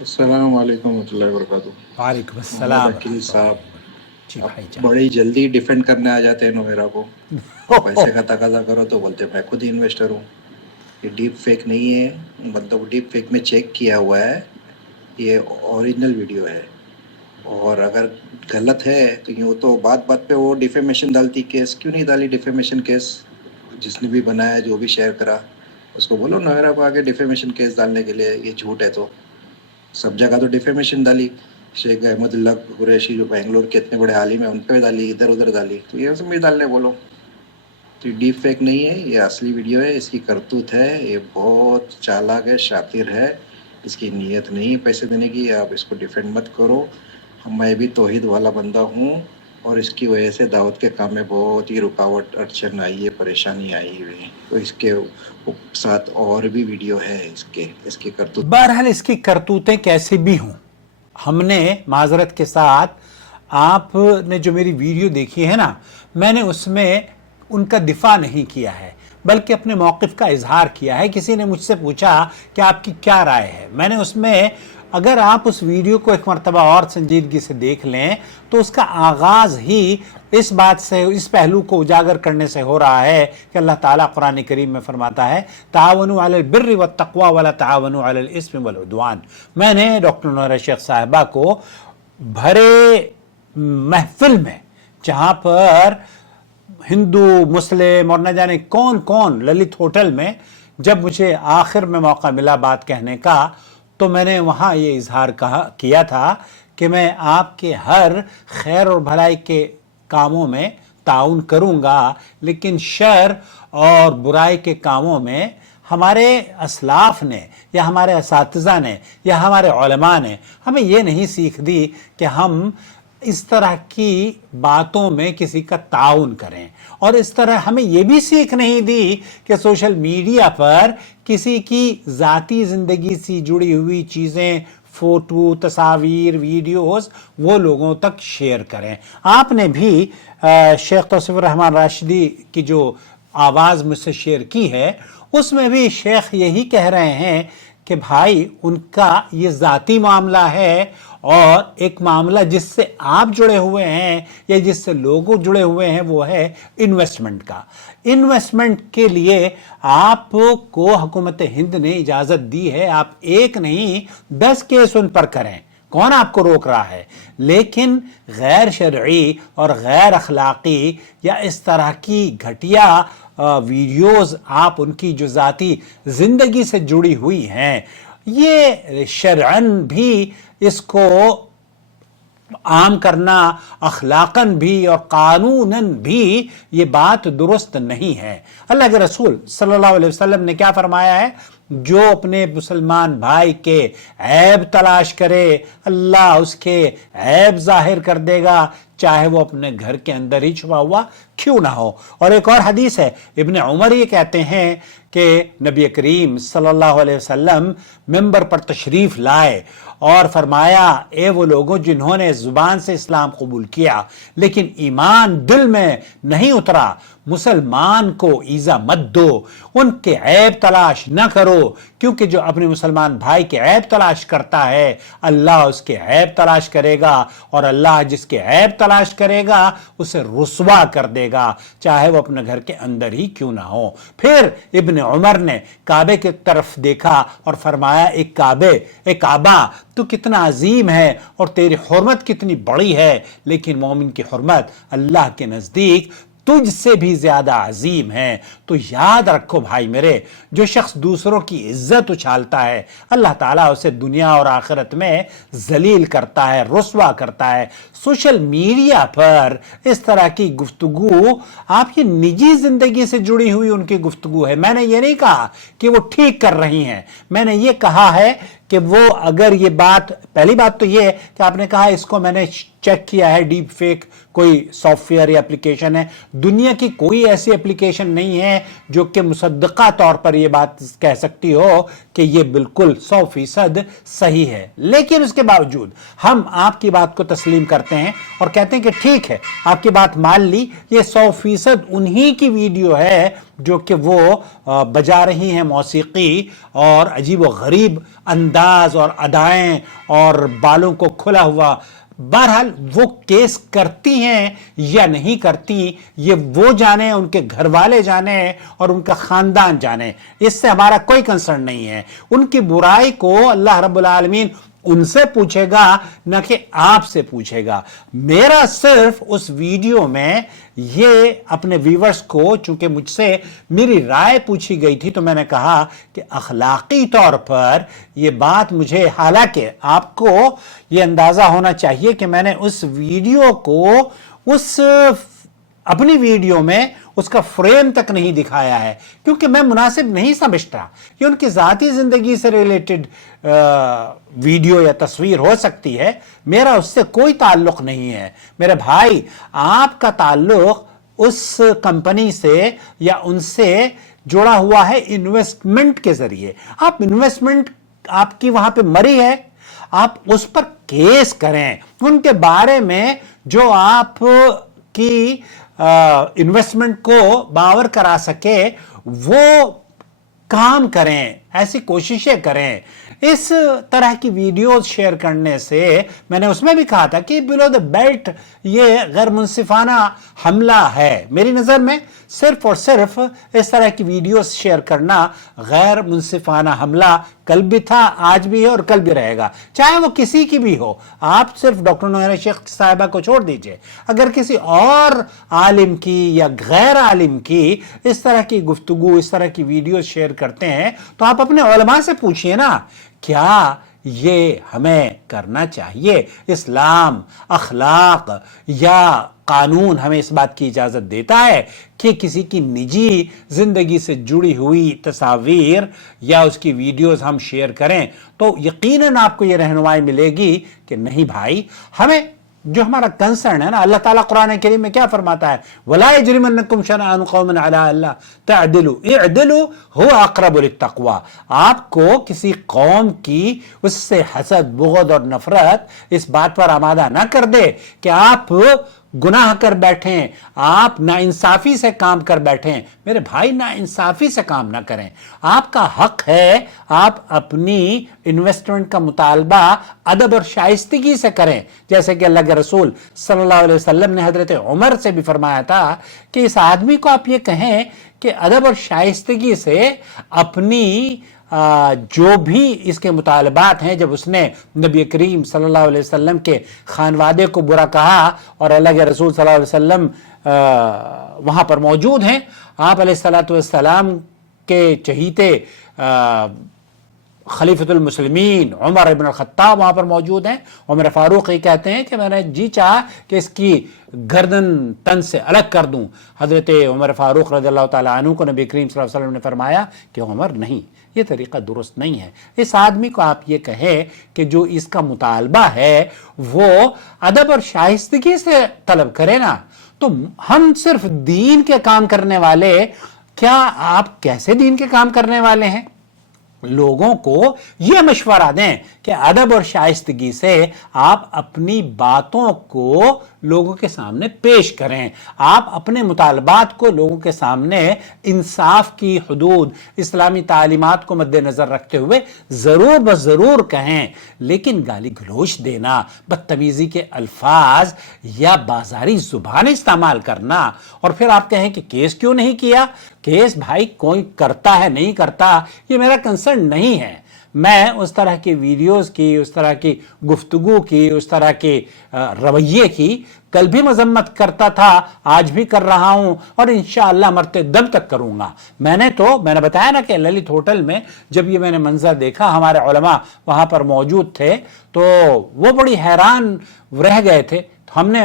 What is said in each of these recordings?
السلام علیکم ورحمۃ اللہ وبرکاتہ۔ وعلیکم محمد السلام عقیل ورحمۃ اللہ۔ صاحب، جی آپ بھائی جان۔ بڑی جلدی ڈیفینڈ کرنے آ جاتے ہیں نویرا کو۔ پیسے کا تقاضا کرو تو بولتے ہیں میں خود ہی انویسٹر ہوں۔ یہ ڈیپ فیک نہیں ہے، مطلب ڈیپ فیک میں چیک کیا ہوا ہے، یہ اوریجنل ویڈیو ہے۔ اور اگر غلط ہے تو یوں تو بات بات پہ وہ ڈیفیمیشن ڈالتی، کیس کیوں نہیں ڈالی ڈیفیمیشن کیس؟ جس نے بھی بنایا، جو بھی شیئر کرا، اس کو بولو نویرا کو آگے ڈیفیمیشن کیس ڈالنے کے لیے، یہ جھوٹ ہے تو سب جگہ تو ڈیفیمیشن ڈالی۔ شیخ احمد اللہ قریشی جو بنگلور کے اتنے بڑے عالم ہیں ان پہ ڈالی، ادھر ادھر ڈالی، تو یہ سب بھی ڈالنے بولو۔ تو یہ ڈیپ فیک نہیں ہے، یہ اصلی ویڈیو ہے، اس کی کرتوت ہے، یہ بہت چالاک ہے، شاطر ہے، اس کی نیت نہیں پیسے دینے کی۔ آپ اس کو ڈیفینڈ مت کرو۔ میں بھی توحید والا بندہ ہوں اور اس کی وجہ سے دعوت کے کام میں بہت ہی رکاوٹ اڑچن آئی ہے، پریشانی آئی ہوئی ہے۔ تو اس کے ساتھ اور بھی ویڈیو ہے اس کی کرتوت۔ بہرحال اس کی کرتوتیں کیسے بھی ہوں، ہم نے معذرت کے ساتھ، آپ نے جو میری ویڈیو دیکھی ہے نا، میں نے اس میں ان کا دفاع نہیں کیا ہے بلکہ اپنے موقف کا اظہار کیا ہے۔ کسی نے مجھ سے پوچھا کہ آپ کی کیا رائے ہے، میں نے اس میں، اگر آپ اس ویڈیو کو ایک مرتبہ اور سنجیدگی سے دیکھ لیں تو اس کا آغاز ہی اس بات سے، اس پہلو کو اجاگر کرنے سے ہو رہا ہے کہ اللہ تعالیٰ قرآن کریم میں فرماتا ہے تعاونوا علی البر والتقوی ولا تعاونوا علی الاثم والعدوان۔ میں نے ڈاکٹر نویرا شیخ صاحبہ کو بھرے محفل میں، جہاں پر ہندو، مسلم اور نہ جانے کون کون، للت ہوٹل میں، جب مجھے آخر میں موقع ملا بات کہنے کا تو میں نے وہاں یہ اظہار کیا تھا کہ میں آپ کے ہر خیر اور بھلائی کے کاموں میں تعاون کروں گا، لیکن شر اور برائی کے کاموں میں ہمارے اسلاف نے یا ہمارے اساتذہ نے یا ہمارے علماء نے ہمیں یہ نہیں سیکھ دی کہ ہم اس طرح کی باتوں میں کسی کا تعاون کریں، اور اس طرح ہمیں یہ بھی سیکھ نہیں دی کہ سوشل میڈیا پر کسی کی ذاتی زندگی سے جڑی ہوئی چیزیں، فوٹو، تصاویر، ویڈیوز وہ لوگوں تک شیئر کریں۔ آپ نے بھی شیخ توصیف الرحمن راشدی کی جو آواز مجھ سے شیئر کی ہے، اس میں بھی شیخ یہی کہہ رہے ہیں کہ بھائی ان کا یہ ذاتی معاملہ ہے، اور ایک معاملہ جس سے آپ جڑے ہوئے ہیں یا جس سے لوگ جڑے ہوئے ہیں وہ ہے انویسٹمنٹ کا۔ انویسٹمنٹ کے لیے آپ کو حکومت ہند نے اجازت دی ہے، آپ ایک نہیں 10 کیس ان پر کریں، کون آپ کو روک رہا ہے؟ لیکن غیر شرعی اور غیر اخلاقی یا اس طرح کی گھٹیا ویڈیوز آپ ان کی جو ذاتی زندگی سے جڑی ہوئی ہیں، یہ شرعاً بھی اس کو عام کرنا، اخلاقاً بھی اور قانوناً بھی یہ بات درست نہیں ہے۔ اللہ کے رسول صلی اللہ علیہ وسلم نے کیا فرمایا ہے؟ جو اپنے مسلمان بھائی کے عیب تلاش کرے اللہ اس کے عیب ظاہر کر دے گا، چاہے وہ اپنے گھر کے اندر ہی چھپا ہوا کیوں نہ ہو۔ اور ایک اور حدیث ہے، ابن عمر یہ کہتے ہیں کہ نبی کریم صلی اللہ علیہ وسلم منبر پر تشریف لائے اور فرمایا اے وہ لوگوں جنہوں نے زبان سے اسلام قبول کیا لیکن ایمان دل میں نہیں اترا، مسلمان کو ایذا مت دو، ان کے عیب تلاش نہ کرو، کیونکہ جو اپنے مسلمان بھائی کے عیب تلاش کرتا ہے اللہ اس کے عیب تلاش کرے گا، اور اللہ جس کے عیب تلاش کرے گا اسے رسوا کر دے گا، چاہے وہ اپنے گھر کے اندر ہی کیوں نہ ہو۔ پھر ابن عمر نے کعبے کی طرف دیکھا اور فرمایا ایک کعبہ تو کتنا عظیم ہے اور تیری حرمت کتنی بڑی ہے، لیکن مومن کی حرمت اللہ کے نزدیک تجھ سے بھی زیادہ عظیم ہے۔ تو یاد رکھو بھائی میرے، جو شخص دوسروں کی عزت اچھالتا ہے اللہ تعالیٰ اسے دنیا اور آخرت میں ذلیل کرتا ہے، رسوا کرتا ہے۔ سوشل میڈیا پر اس طرح کی گفتگو آپ کی نجی زندگی سے جڑی ہوئی ان کی گفتگو ہے۔ میں نے یہ نہیں کہا کہ وہ ٹھیک کر رہی ہیں، میں نے یہ کہا ہے کہ وہ اگر یہ بات، پہلی بات تو یہ ہے کہ آپ نے کہا اس کو میں نے چیک کیا ہے، ڈیپ فیک کوئی سافٹ ویئر یا اپلیکیشن ہے، دنیا کی کوئی ایسی اپلیکیشن نہیں ہے جو کہ مصدقہ طور پر یہ بات کہہ سکتی ہو کہ یہ بالکل 100% صحیح ہے۔ لیکن اس کے باوجود ہم آپ کی بات کو تسلیم کرتے ہیں اور کہتے ہیں کہ ٹھیک ہے، آپ کی بات مان لی، یہ 100% انہی کی ویڈیو ہے جو کہ وہ بجا رہی ہیں موسیقی اور عجیب و غریب انداز اور ادائیں اور بالوں کو کھلا ہوا. بہرحال وہ کیس کرتی ہیں یا نہیں کرتی یہ وہ جانے، ان کے گھر والے جانے اور ان کا خاندان جانے، اس سے ہمارا کوئی کنسرن نہیں ہے. ان کی برائی کو اللہ رب العالمین ان سے پوچھے گا نہ کہ آپ سے پوچھے گا. میرا صرف اس ویڈیو میں یہ اپنے ویورز کو، چونکہ مجھ سے میری رائے پوچھی گئی تھی تو میں نے کہا کہ اخلاقی طور پر یہ بات مجھے، حالانکہ آپ کو یہ اندازہ ہونا چاہیے کہ میں نے اس ویڈیو کو اپنی ویڈیو میں اس کا فریم تک نہیں دکھایا ہے، کیونکہ میں مناسب نہیں سمجھتا. یہ ان کی ذاتی زندگی سے ریلیٹڈ ویڈیو یا تصویر ہو سکتی ہے، میرا اس سے کوئی تعلق نہیں ہے. میرے بھائی، آپ کا تعلق اس کمپنی سے یا ان سے جڑا ہوا ہے انویسٹمنٹ کے ذریعے. آپ انویسٹمنٹ آپ کی وہاں پہ مری ہے، آپ اس پر کیس کریں. ان کے بارے میں جو آپ کی انویسٹمنٹ کو باور کرا سکے وہ کام کریں، ایسی کوششیں کریں. اس طرح کی ویڈیوز شیئر کرنے سے، میں نے اس میں بھی کہا تھا کہ بلو دا بیلٹ یہ غیر منصفانہ حملہ ہے. میری نظر میں صرف اور صرف اس طرح کی ویڈیوز شیئر کرنا غیر منصفانہ حملہ کل بھی تھا، آج بھی ہے اور کل بھی رہے گا، چاہے وہ کسی کی بھی ہو. آپ صرف ڈاکٹر نوحیرہ شیخ صاحبہ کو چھوڑ دیجئے، اگر کسی اور عالم کی یا غیر عالم کی اس طرح کی گفتگو، اس طرح کی ویڈیوز شیئر کرتے ہیں تو آپ اپنے علماء سے پوچھئے نا، کیا یہ ہمیں کرنا چاہیے؟ اسلام، اخلاق یا قانون ہمیں اس بات کی اجازت دیتا ہے کہ کسی کی نجی زندگی سے جڑی ہوئی تصاویر یا اس کی ویڈیوز ہم شیئر کریں؟ تو یقیناً آپ کو یہ رہنمائی ملے گی کہ نہیں بھائی، ہمیں جو ہمارا کنسرن ہے نا، اللہ تعالیٰ قرآن کریم میں کیا فرماتا ہے؟ وَلَا يَجْرِمَنَّكُمْ شَنَآنُ قَوْمٍ عَلَىٰ أَلَّا تَعْدِلُوا اعْدِلُوا هُوَ أَقْرَبُ لِلتَّقْوَىٰ. آپ کو کسی قوم کی اس سے حسد، بغض اور نفرت اس بات پر آمادہ نہ کر دے کہ آپ گناہ کر بیٹھیں، آپ ناانصافی سے کام کر بیٹھیں. میرے بھائی، ناانصافی سے کام نہ کریں. آپ کا حق ہے آپ اپنی انویسٹمنٹ کا مطالبہ ادب اور شائستگی سے کریں، جیسے کہ اللہ کے رسول صلی اللہ علیہ وسلم نے حضرت عمر سے بھی فرمایا تھا کہ اس آدمی کو آپ یہ کہیں کہ ادب اور شائستگی سے اپنی جو بھی اس کے مطالبات ہیں. جب اس نے نبی کریم صلی اللہ علیہ وسلم کے خانوادے کو برا کہا اور اللہ کے رسول صلی اللہ علیہ وسلم وہاں پر موجود ہیں، آپ علیہ السلام کے چہیتے خلیفۃ المسلمین عمر ابن الخطاب وہاں پر موجود ہیں. عمر فاروق یہ کہتے ہیں کہ میں نے جی چاہا کہ اس کی گردن تن سے الگ کر دوں. حضرت عمر فاروق رضی اللہ تعالیٰ عنہ کو نبی کریم صلی اللہ علیہ وسلم نے فرمایا کہ عمر نہیں، یہ طریقہ درست نہیں ہے. اس آدمی کو آپ یہ کہیں کہ جو اس کا مطالبہ ہے وہ ادب اور شائستگی سے طلب کرے نا. تو ہم صرف دین کے کام کرنے والے، کیا آپ کیسے دین کے کام کرنے والے ہیں؟ لوگوں کو یہ مشورہ دیں کہ ادب اور شائستگی سے آپ اپنی باتوں کو لوگوں کے سامنے پیش کریں، آپ اپنے مطالبات کو لوگوں کے سامنے انصاف کی حدود، اسلامی تعلیمات کو مد نظر رکھتے ہوئے ضرور بضرور کہیں. لیکن گالی گلوچ دینا، بدتمیزی کے الفاظ یا بازاری زبان استعمال کرنا اور پھر آپ کہیں کہ کیس کیوں نہیں کیا؟ کیس بھائی کوئی کرتا ہے نہیں کرتا یہ میرا کنسرن نہیں ہے. میں اس طرح کی ویڈیوز کی، اس طرح کی گفتگو کی، اس طرح کے رویے کی کل بھی مذمت کرتا تھا، آج بھی کر رہا ہوں اور انشاءاللہ مرتے دم تک کروں گا. میں نے بتایا نا کہ للت ہوٹل میں جب یہ میں نے منظر دیکھا، ہمارے علماء وہاں پر موجود تھے تو وہ بڑی حیران رہ گئے تھے. ہم نے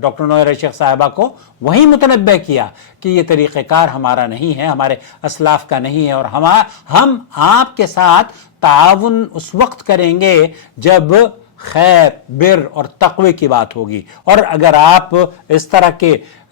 ڈاکٹر نوحیرہ شیخ صاحبہ کو وہی متنبہ کیا کہ یہ طریقہ کار ہمارا نہیں ہے، ہمارے اسلاف کا نہیں ہے، اور ہم آپ کے ساتھ تعاون اس وقت کریں گے جب خیر، بر اور تقوی کی بات ہوگی. اور اگر آپ اس طرح کے